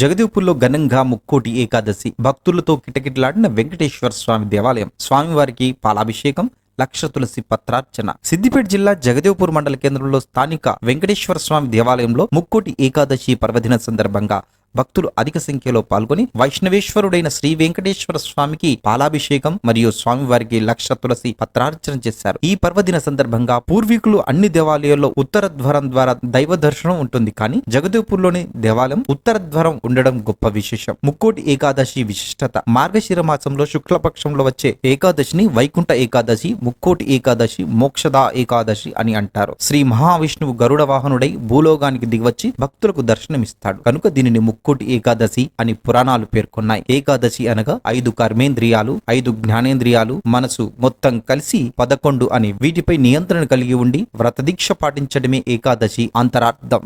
జగదీపుల్లో ఘనంగా ముక్కోటి ఏకాదశి భక్తులతో కిటకిటలాడిన వెంకటేశ్వర స్వామి దేవాలయం. స్వామివారికి పాలాభిషేకం లక్ష తులసి పత్రార్చన. సిద్దిపేట జిల్లా జగదేవ్పూర్ మండల కేంద్రంలో స్థానిక వెంకటేశ్వర స్వామి దేవాలయంలో ముక్కోటి ఏకాదశి పర్వదిన సందర్భంగా భక్తులు అధిక సంఖ్యలో పాల్గొని వైష్ణవేశ్వరుడైన శ్రీ వెంకటేశ్వర స్వామికి పాలాభిషేకం మరియు స్వామివారికి లక్ష తులసి పత్రార్చన చేశారు. ఈ పర్వదిన సందర్భంగా పూర్వీకులు అన్ని దేవాలయాల్లో ఉత్తర ద్వారం ద్వారా దైవ దర్శనం ఉంటుంది. కానీ జగదేవ్పూర్లోని దేవాలయం ఉత్తర ద్వారం ఉండడం గొప్ప విశేషం. ముక్కోటి ఏకాదశి విశిష్టత. మార్గశిర మాసంలో శుక్లపక్షంలో వచ్చే ఏకాదశిని వైకుంఠ ఏకాదశి ముక్కోటి ఏకాదశి మోక్షద ఏకాదశి అని అంటారు. శ్రీ మహావిష్ణువు గరుడ వాహనుడై భూలోకానికి దిగివచ్చి భక్తులకు దర్శనమిస్తాడు. కనుక దీనిని ముక్కోటి ఏకాదశి అని పురాణాలు పేర్కొన్నాయి. ఏకాదశి అనగా ఐదు కర్మేంద్రియాలు ఐదు జ్ఞానేంద్రియాలు మనసు మొత్తం కలిసి పదకొండు అని వీటిపై నియంత్రణ కలిగి ఉండి వ్రతదీక్ష పాటించడమే ఏకాదశి అంతరార్థం.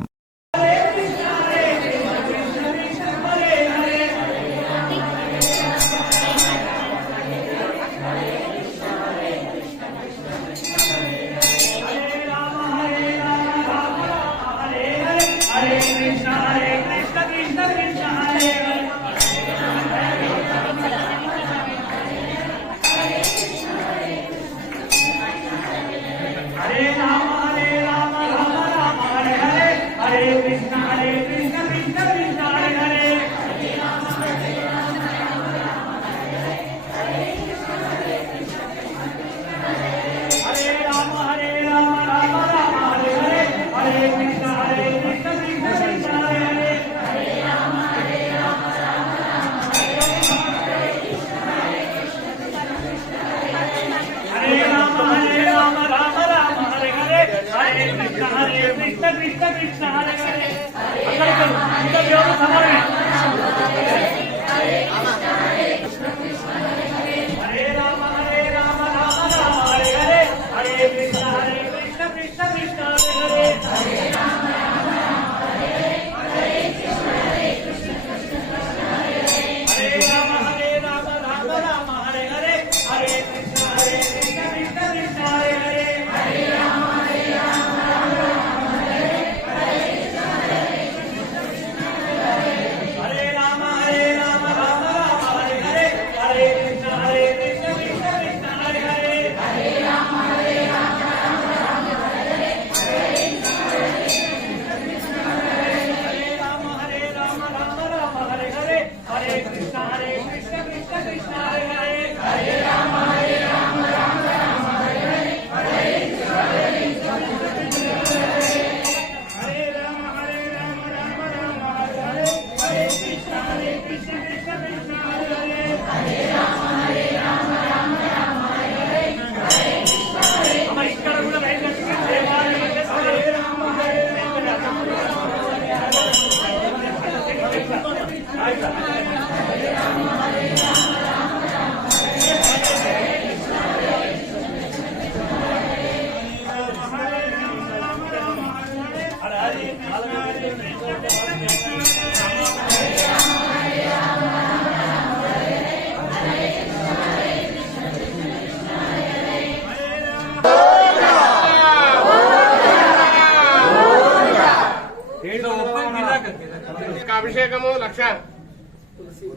Esta అభిషేకము లక్ష.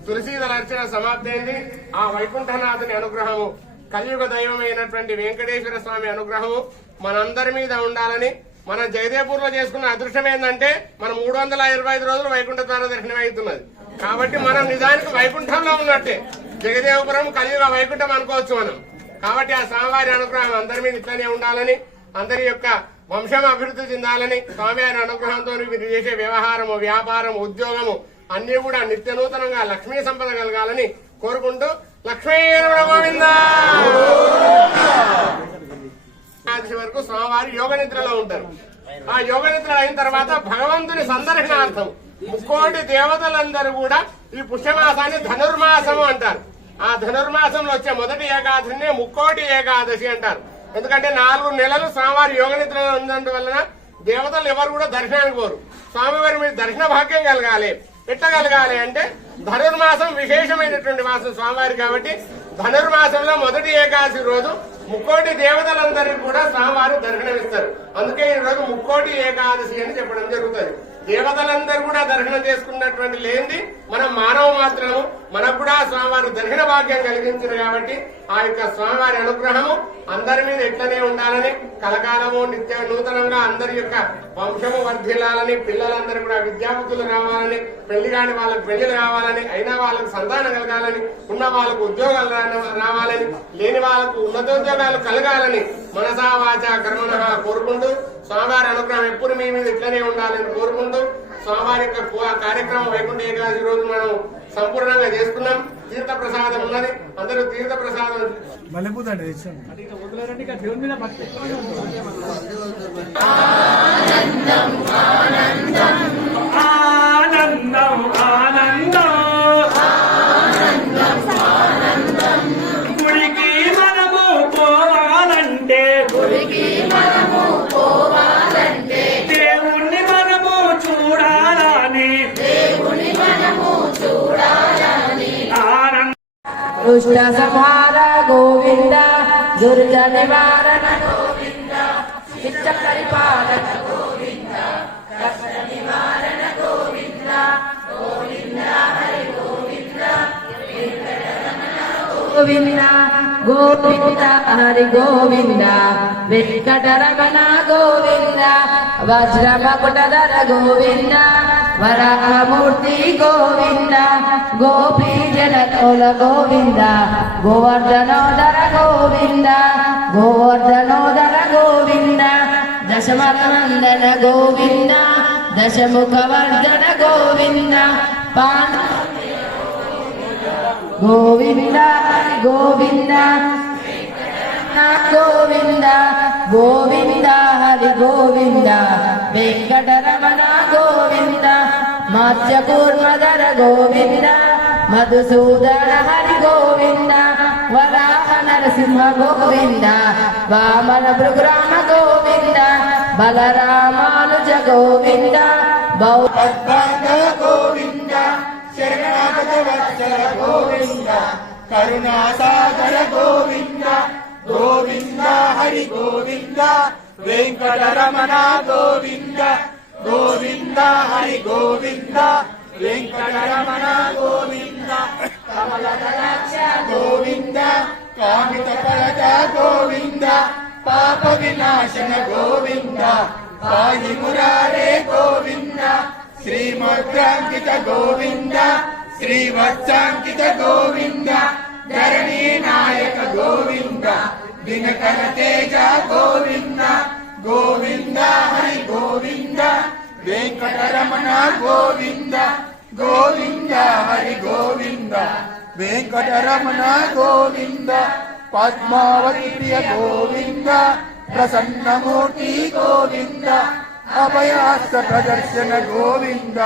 తులసీదల అర్చన సమాప్తయింది ఆ వైకుంఠనాథుని అనుగ్రహము కలియుగ దైవమైనటువంటి వెంకటేశ్వర స్వామి అనుగ్రహము మనందరి మీద ఉండాలని మనం జగదేపూర్లో చేసుకున్న అదృష్టం ఏంటంటే మనం మూడు వందల ఇరవై ఐదు రోజులు వైకుంఠ ద్వార దర్శనం అవుతున్నది. కాబట్టి మనం నిజానికి వైకుంఠంలో ఉన్నట్టే. జగదేవపురం కలియుగ వైకుంఠం అనుకోవచ్చు మనం. కాబట్టి ఆ స్వామివారి అనుగ్రహం అందరి మీద ఇట్లానే ఉండాలని అందరి యొక్క వంశం అభివృద్ధి చెందాలని స్వామివారి అనుగ్రహంతో మీరు చేసే వ్యవహారము వ్యాపారం ఉద్యోగము అన్ని కూడా నిత్య నూతనంగా లక్ష్మీ సంపద కలగాలని కోరుకుంటూ లక్ష్మీ గోవిందా! స్వామివారు యోగ నిద్రలో ఉంటారు. ఆ యోగ నిద్ర అయిన తర్వాత భగవంతుని సందర్శనార్థం ముక్కోటి దేవతలందరూ కూడా ఈ పుష్యమాసాన్ని ధనుర్మాసము అంటారు. ఆ ధనుర్మాసంలో వచ్చే మొదటి ఏకాదశిని ముక్కోటి ఏకాదశి అంటారు. ఎందుకంటే నాలుగు నెలలు స్వామివారి యోగ నిద్రలో ఉన్నందు వలన దేవతలు ఎవరు కూడా దర్శనానికి పోరు. స్వామివారి మీద దర్శన భాగ్యం కలగాలి. ఎట్లా కలగాలి అంటే ధనుర్మాసం విశేషమైనటువంటి మాసం స్వామివారి కాబట్టి ధనుర్మాసంలో మొదటి ఏకాదశి రోజు ముక్కోటి దేవతలందరికీ కూడా స్వామివారు దర్శనమిస్తారు. అందుకే ఈ రోజు ముక్కోటి ఏకాదశి అని చెప్పడం జరుగుతుంది. దేవతలందరూ కూడా దర్శనం చేసుకున్నటువంటి లేనిది మనం మానవ మాత్రము. మనకు కూడా స్వామివారు దర్శన భాగ్యం కలిగించారు కాబట్టి ఆ యొక్క స్వామివారి అనుగ్రహము అందరి మీద ఎట్లనే ఉండాలని కలకాలము నిత్య నూతనంగా అందరి యొక్క వంశము వర్ధిల్లాలని పిల్లలందరూ కూడా విద్యాబుద్ధులు రావాలని పెళ్ళి కాని వాళ్ళకి పెళ్ళిలు రావాలని అయినా వాళ్ళకు సంతానం కలగాలని ఉన్న వాళ్ళకు ఉద్యోగాలు రావాలని లేని వాళ్ళకు ఉన్నతోద్యోగాలు కలగాలని మనసా వాచ కర్మణ కోరుకుంటూ స్వామివారి అనుగ్రహం ఎప్పుడు మీ మీద ఇట్లనే ఉండాలని కోరుకుంటూ స్వామివారి యొక్క కార్యక్రమం వైకుంఠ ఏకాదశి రోజు మనం సంపూర్ణంగా చేసుకున్నాం. తీర్థ ప్రసాదం ఉన్నది. అందరూ తీర్థ ప్రసాదం ఇచ్చాం ఆనందం. దుష్ట సంహార గోవింద దుర్గ నివారణ గోవింద చిత్త పరిపాలన గోవింద కష్ట నివారణ గోవింద గోవింద హరి గోవింద గోవింద గోవింద హరి గోవింద వెంకటరమణ గోవింద వజ్రమకుటధర గోవింద వరాహమూర్తి గోవింద గోపీ జనతోల గోవింద గోవర్ధనోదర గోవింద గోవర్ధనోదర గోవింద దశమనందన గోవింద దశముఖవర్ధన గోవింద పాన గోవింద గోవింద గోవింద గోవింద హరి గోవింద వెంకటర మత్స్యకూర్మధర గోవింద మధుసూదన హరి గోవింద వరాహ నరసింహ గోవింద వామన భృగ్రామ గోవింద బలరామానుజ గోవింద బౌద్ధ గోవింద శరణాగత వత్సల గోవింద కరుణాసాగర గోవింద గోవింద హరి గోవింద వెంకటరమణ గోవింద గోవింద హరి గోవింద వెంకటరమణ గోవింద కమలదళాక్ష గోవింద కామిత పరద గోవింద పాప వినాశన గోవింద పాయి మురారే గోవింద శ్రీమద్రాంకిత గోవింద శ్రీవత్సాంకిత గోవింద ధరణీ నాయక గోవింద దినకర తేజ గోవింద గోవింద హరి గోవింద. వెంకటరమణ గోవింద గోవింద హరి గోవింద. వెంకటరమణ గోవింద పద్మావతి ప్రియ గోవింద ప్రసన్నమూర్తి గోవింద అభయాస్త ప్రదర్శన గోవింద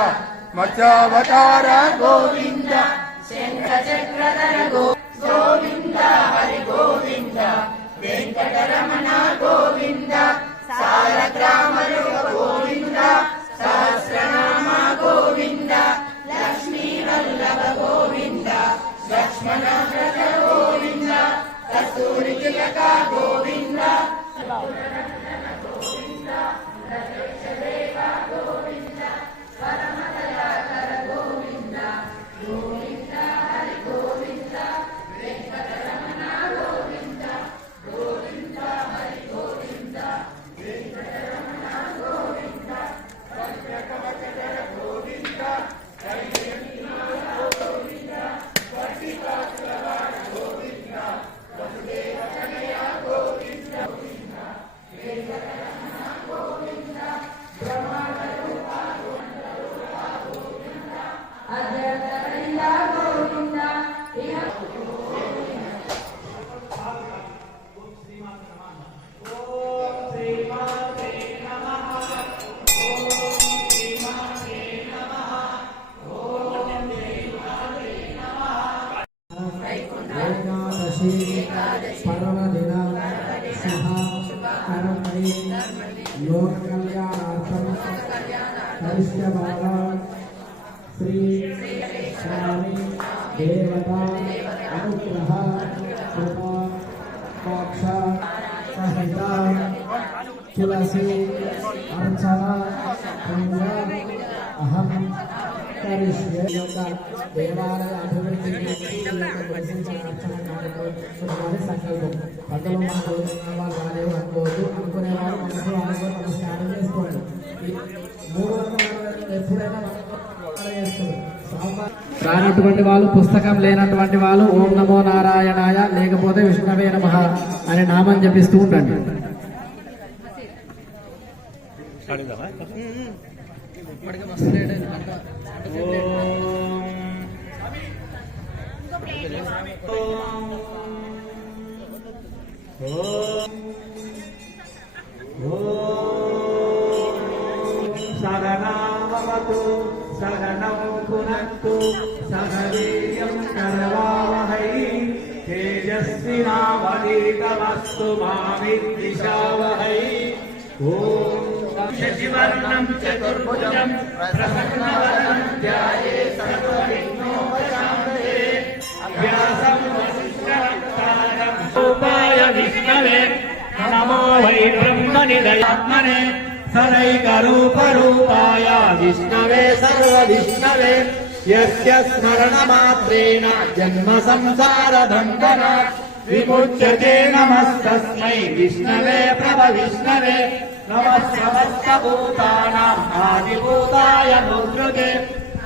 మత్స్యావతార గోవింద శంఖ చక్రధర గోవింద హరి గోవింద. వెంకటరమణ గోవింద సాలగ్రామయుగ గోవింద ఏకాదశి పర్వదిన శుభ కర్మై లోక కళ్యాణార్థం కరిష్యమాణ శ్రీ స్వామి దేవత అనుగ్రహ కృపా మోక్ష సహిత తులసి అర్చన పూజ ఈ యొక్క దేవాలయ అభివృద్ధికి సంకల్పం వాళ్ళు అనుకోవద్దు మనసులో అనుకో నమస్కారం చేసుకోండి మూడు వందల ఎప్పుడైనా రానటువంటి వాళ్ళు పుస్తకం లేనటువంటి వాళ్ళు ఓం నమో నారాయణాయ లేకపోతే విష్ణవే నమ అనే నామం జపిస్తూ ఉండండి. సగనామవతు సగనం పునత్తు సగవీర్యం కరవావహై తేజస్వినావలీతమస్తు మామిద్విషావహై ఓం శశివర్ణం చతుర్భుజం ప్రసన్నవదనం ధ్యాయే సర్వవిఘ్నోపశాంతయే వ్యాసం వసిష్ఠవక్తారం రూపాయ విష్ణవే నమో వై బ్రహ్మనిదయాత్మనే సరైకరూపరూపాయ విష్ణవే సర్వవిష్ణవే యస్య స్మరణమాత్రేణ జన్మ సంసారదండన విముచ్యతే నమస్తస్మై విష్ణవే ప్రభ విష్ణవే నమః సమస్తభూతానాం ఆదిభూతాయ ముద్రుతే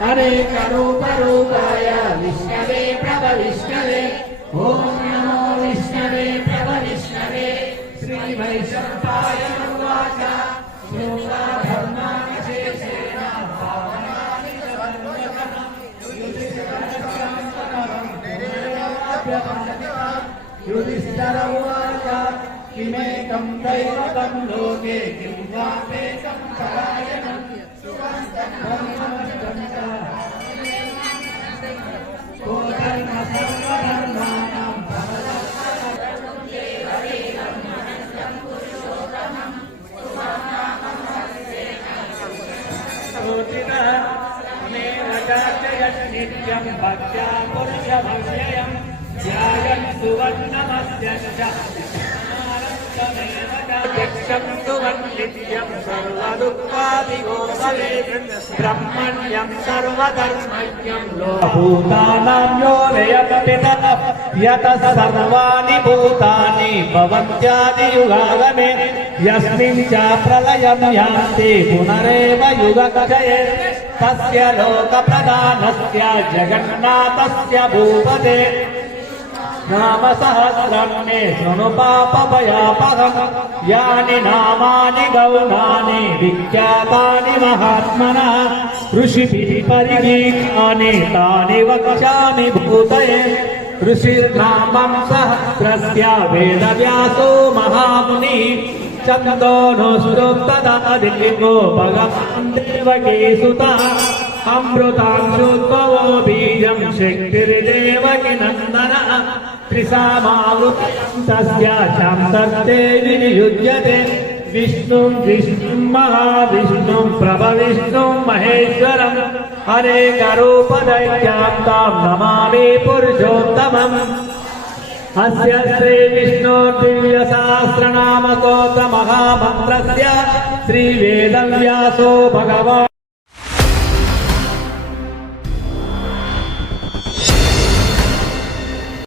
అనేకరూపరూపాయ విష్ణవే ప్రభ విష్ణవే ఓం నమో విష్ణవే ప్రభ విష్ణవే శ్రీ వైశంపాయ ఉవాచ ధర్మాశేషేణ ఉవాచ కిమేకం దైవతం లోకే కిం వాపేకం పరాయణం కోధర్మ సర్వదుఃఖాదిగోసవే బ్రహ్మణ్యం సర్వధర్మజ్ఞం భూతానాం యో నియతపితః యతః సర్వాణి భూతాని భవంత్యాదియుగాగమే యస్మిన్ చ ప్రళయం యాంతి పునరేవ యుగక్షయే తస్య లోకప్రదానస్య జగన్నాథస్య భూపతే నామ సహస్రం మే శృణు పాపభయాపహం యాని నామాని గౌనాని విఖ్యాతాని మహాత్మన ఋషిభిः పరిగీతాని తాని వక్ష్యామి భూతయే ఋషిర్నామం సహస్రస్య వేదవ్యాసో మహాముని చందోనుస్తోక్తదాదిగో భగవాన్ దేవకీ సుత అమృతాంశోద్భవో బీజం శక్తిర్దేవకి నందన త్రిసామావృతం తస్య శాంతస్తే వినియుజ్యతే. విష్ణుం విష్ణుం మహావిష్ణుం ప్రభవిష్ణుం మహేశ్వరం. అనేకరూపదైత్యాంతాం నమామి పురుషోత్తమం. అస్య శ్రీ విష్ణు